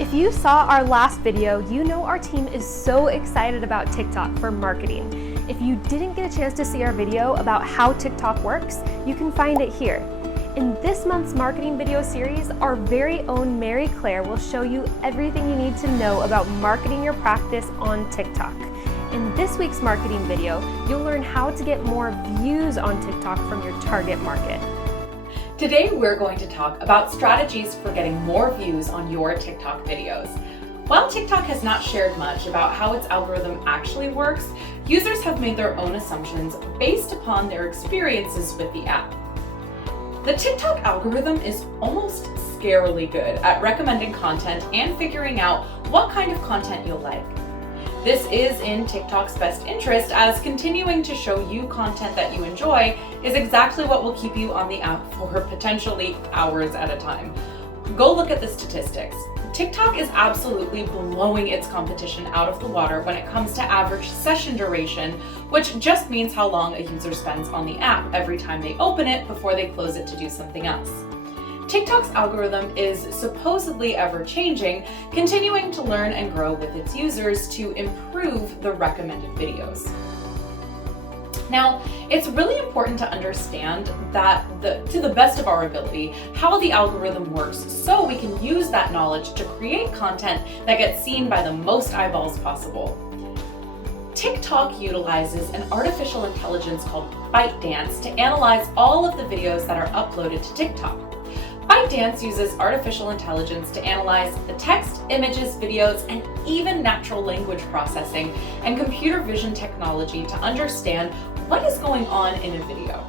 If you saw our last video, you know our team is so excited about TikTok for marketing. If you didn't get a chance to see our video about how TikTok works, you can find it here. In this month's marketing video series, our very own Mary Claire will show you everything you need to know about marketing your practice on TikTok. In this week's marketing video, you'll learn how to get more views on TikTok from your target market. Today, we're going to talk about strategies for getting more views on your TikTok videos. While TikTok has not shared much about how its algorithm actually works, users have made their own assumptions based upon their experiences with the app. The TikTok algorithm is almost scarily good at recommending content and figuring out what kind of content you'll like. This is in TikTok's best interest, as continuing to show you content that you enjoy is exactly what will keep you on the app for potentially hours at a time. Go look at the statistics. TikTok is absolutely blowing its competition out of the water when it comes to average session duration, which just means how long a user spends on the app every time they open it before they close it to do something else. TikTok's algorithm is supposedly ever-changing, continuing to learn and grow with its users to improve the recommended videos. Now, it's really important to understand that to the best of our ability, how the algorithm works so we can use that knowledge to create content that gets seen by the most eyeballs possible. TikTok utilizes an artificial intelligence called ByteDance to analyze all of the videos that are uploaded to TikTok. ByteDance uses artificial intelligence to analyze the text, images, videos, and even natural language processing and computer vision technology to understand what is going on in a video.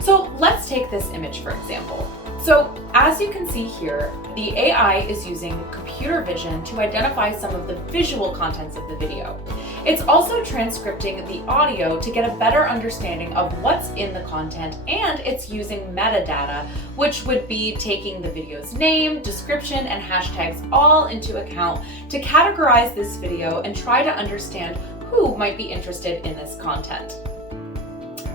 So let's take this image for example. So as you can see here, the AI is using computer vision to identify some of the visual contents of the video. It's also transcripting the audio to get a better understanding of what's in the content, and it's using metadata, which would be taking the video's name, description, and hashtags all into account to categorize this video and try to understand who might be interested in this content.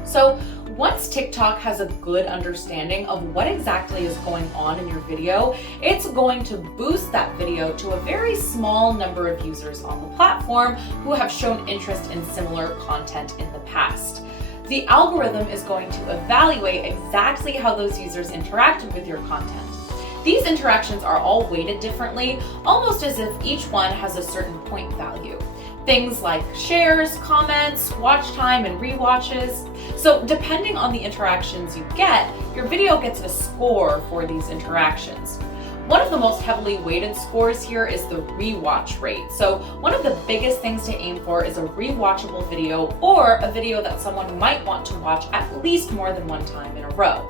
So once TikTok has a good understanding of what exactly is going on in your video, it's going to boost that video to a very small number of users on the platform who have shown interest in similar content in the past. The algorithm is going to evaluate exactly how those users interacted with your content. These interactions are all weighted differently, almost as if each one has a certain point value. Things like shares, comments, watch time, and rewatches. So depending on the interactions you get, your video gets a score for these interactions. One of the most heavily weighted scores here is the rewatch rate. So one of the biggest things to aim for is a rewatchable video, or a video that someone might want to watch at least more than one time in a row.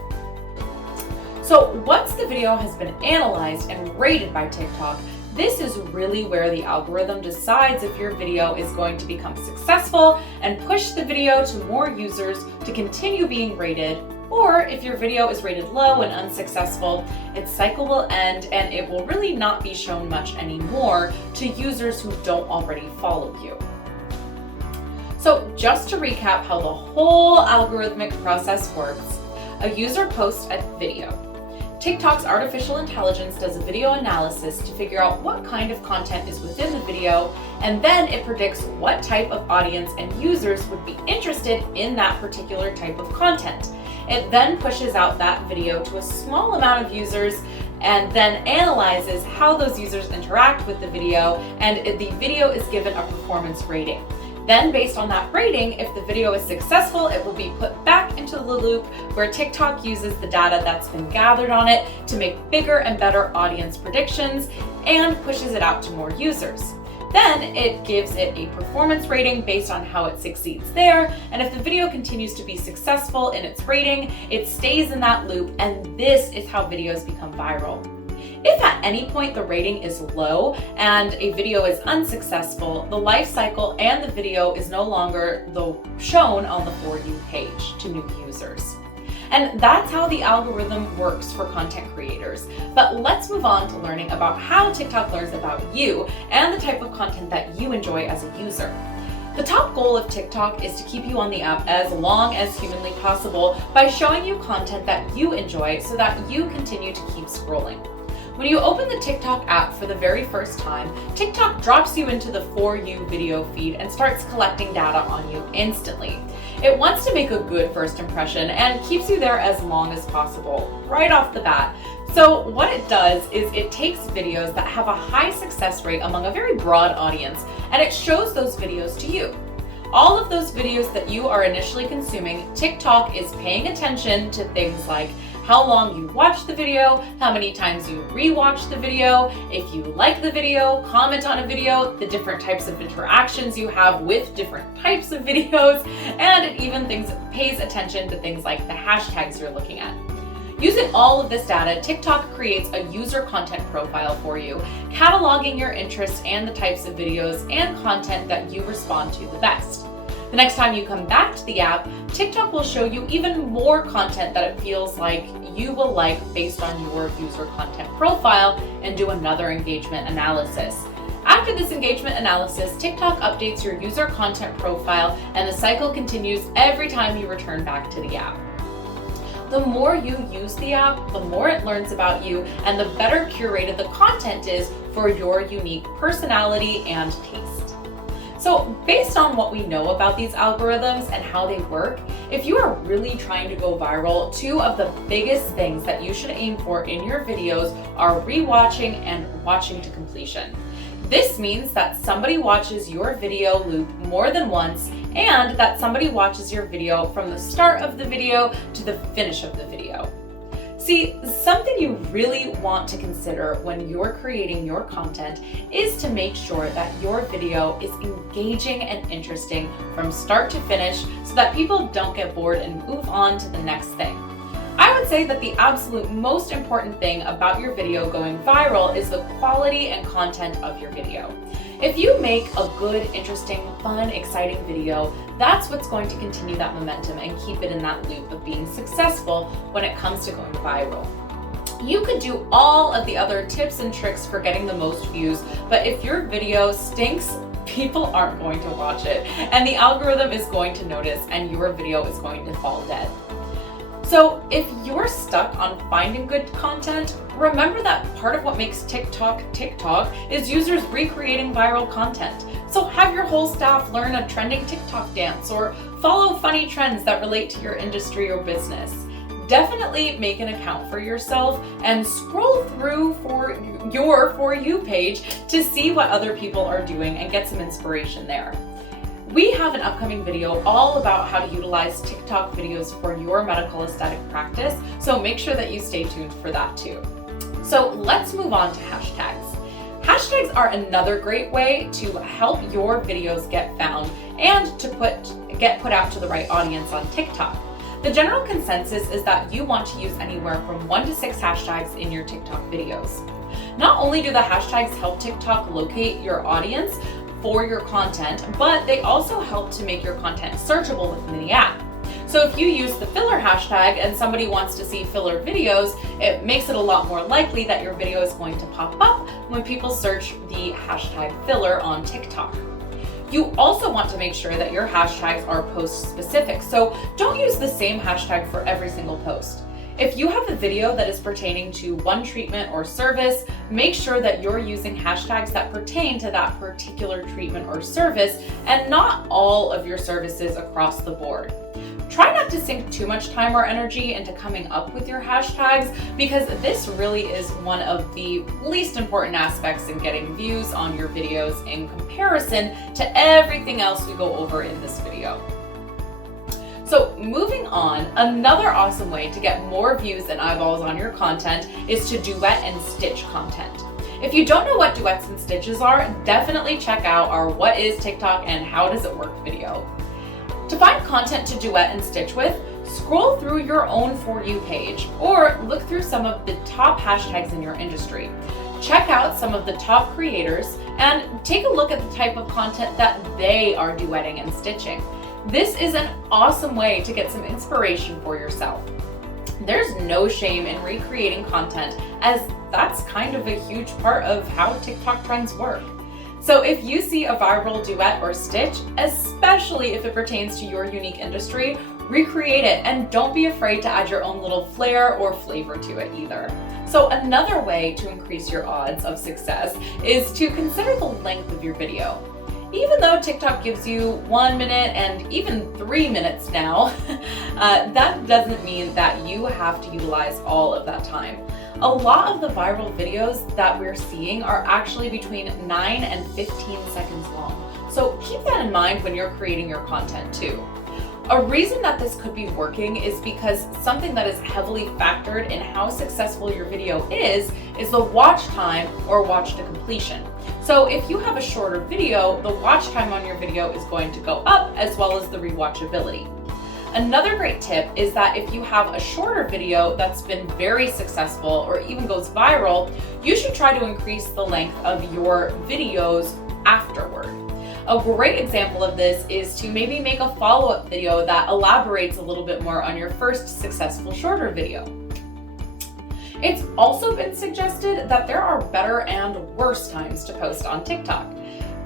So once the video has been analyzed and rated by TikTok, this is really where the algorithm decides if your video is going to become successful and push the video to more users to continue being rated, or if your video is rated low and unsuccessful, its cycle will end and it will really not be shown much anymore to users who don't already follow you. So just to recap how the whole algorithmic process works, a user posts a video. TikTok's artificial intelligence does a video analysis to figure out what kind of content is within the video, and then it predicts what type of audience and users would be interested in that particular type of content. It then pushes out that video to a small amount of users and then analyzes how those users interact with the video, and the video is given a performance rating. Then, based on that rating, if the video is successful, it will be put back into the loop where TikTok uses the data that's been gathered on it to make bigger and better audience predictions and pushes it out to more users. Then it gives it a performance rating based on how it succeeds there, and if the video continues to be successful in its rating, it stays in that loop, and this is how videos become viral. If at any point the rating is low and a video is unsuccessful, the life cycle and the video is no longer shown on the For You page to new users. And that's how the algorithm works for content creators. But let's move on to learning about how TikTok learns about you and the type of content that you enjoy as a user. The top goal of TikTok is to keep you on the app as long as humanly possible by showing you content that you enjoy so that you continue to keep scrolling. When you open the TikTok app for the very first time, TikTok drops you into the For You video feed and starts collecting data on you instantly. It wants to make a good first impression and keeps you there as long as possible, right off the bat. So what it does is it takes videos that have a high success rate among a very broad audience, and it shows those videos to you. All of those videos that you are initially consuming, TikTok is paying attention to things like how long you watched the video, how many times you rewatched the video, if you like the video, comment on a video, the different types of interactions you have with different types of videos, and it even pays attention to things like the hashtags you're looking at. Using all of this data, TikTok creates a user content profile for you, cataloging your interests and the types of videos and content that you respond to the best. The next time you come back to the app, TikTok will show you even more content that it feels like you will like based on your user content profile and do another engagement analysis. After this engagement analysis, TikTok updates your user content profile and the cycle continues every time you return back to the app. The more you use the app, the more it learns about you and the better curated the content is for your unique personality and taste. So based on what we know about these algorithms and how they work, if you are really trying to go viral, two of the biggest things that you should aim for in your videos are rewatching and watching to completion. This means that somebody watches your video loop more than once and that somebody watches your video from the start of the video to the finish of the video. See, something you really want to consider when you're creating your content is to make sure that your video is engaging and interesting from start to finish so that people don't get bored and move on to the next thing. I would say that the absolute most important thing about your video going viral is the quality and content of your video. If you make a good, interesting, fun, exciting video, that's what's going to continue that momentum and keep it in that loop of being successful when it comes to going viral. You could do all of the other tips and tricks for getting the most views, but if your video stinks, people aren't going to watch it, and the algorithm is going to notice, and your video is going to fall dead. So if you're stuck on finding good content, remember that part of what makes TikTok TikTok is users recreating viral content. So have your whole staff learn a trending TikTok dance or follow funny trends that relate to your industry or business. Definitely make an account for yourself and scroll through for your For You page to see what other people are doing and get some inspiration there. We have an upcoming video all about how to utilize TikTok videos for your medical aesthetic practice, so make sure that you stay tuned for that too. So let's move on to hashtags. Hashtags are another great way to help your videos get found and to get put out to the right audience on TikTok. The general consensus is that you want to use anywhere from 1 to 6 hashtags in your TikTok videos. Not only do the hashtags help TikTok locate your audience for your content, but they also help to make your content searchable within the app. So if you use the filler hashtag and somebody wants to see filler videos, it makes it a lot more likely that your video is going to pop up when people search the hashtag filler on TikTok. You also want to make sure that your hashtags are post specific, so don't use the same hashtag for every single post. If you have a video that is pertaining to one treatment or service, make sure that you're using hashtags that pertain to that particular treatment or service and not all of your services across the board. Try not to sink too much time or energy into coming up with your hashtags because this really is one of the least important aspects in getting views on your videos in comparison to everything else we go over in this video. So moving on, another awesome way to get more views and eyeballs on your content is to duet and stitch content. If you don't know what duets and stitches are, definitely check out our What is TikTok and How Does It Work video. To find content to duet and stitch with, scroll through your own For You page or look through some of the top hashtags in your industry. Check out some of the top creators and take a look at the type of content that they are duetting and stitching. This is an awesome way to get some inspiration for yourself. There's no shame in recreating content, as that's kind of a huge part of how TikTok trends work. So if you see a viral duet or stitch, especially if it pertains to your unique industry, recreate it and don't be afraid to add your own little flair or flavor to it either. So another way to increase your odds of success is to consider the length of your video. Even though TikTok gives you 1 minute and even 3 minutes now, that doesn't mean that you have to utilize all of that time. A lot of the viral videos that we're seeing are actually between 9 and 15 seconds long. So keep that in mind when you're creating your content too. A reason that this could be working is because something that is heavily factored in how successful your video is the watch time or watch to completion. So if you have a shorter video, the watch time on your video is going to go up as well as the rewatchability. Another great tip is that if you have a shorter video that's been very successful or even goes viral, you should try to increase the length of your videos afterward. A great example of this is to maybe make a follow-up video that elaborates a little bit more on your first successful shorter video. It's also been suggested that there are better and worse times to post on TikTok.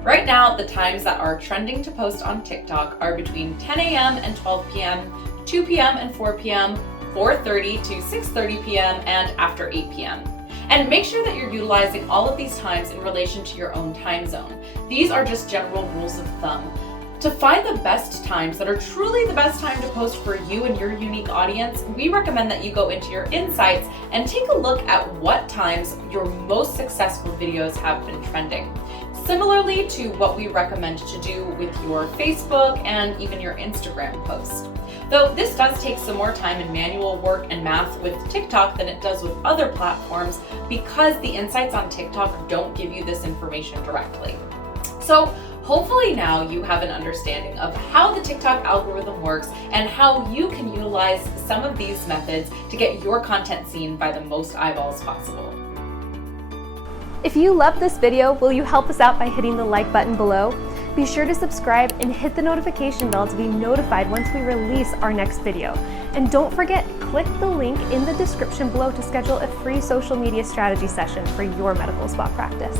Right now, the times that are trending to post on TikTok are between 10 a.m. and 12 p.m., 2 p.m. and 4 p.m., 4:30 to 6:30 p.m., and after 8 p.m. And make sure that you're utilizing all of these times in relation to your own time zone. These are just general rules of thumb. To find the best times that are truly the best time to post for you and your unique audience, we recommend that you go into your insights and take a look at what times your most successful videos have been trending. Similarly to what we recommend to do with your Facebook and even your Instagram post. Though this does take some more time and manual work and math with TikTok than it does with other platforms because the insights on TikTok don't give you this information directly. So hopefully now you have an understanding of how the TikTok algorithm works and how you can utilize some of these methods to get your content seen by the most eyeballs possible. If you loved this video, will you help us out by hitting the like button below? Be sure to subscribe and hit the notification bell to be notified once we release our next video. And don't forget, click the link in the description below to schedule a free social media strategy session for your medical spa practice.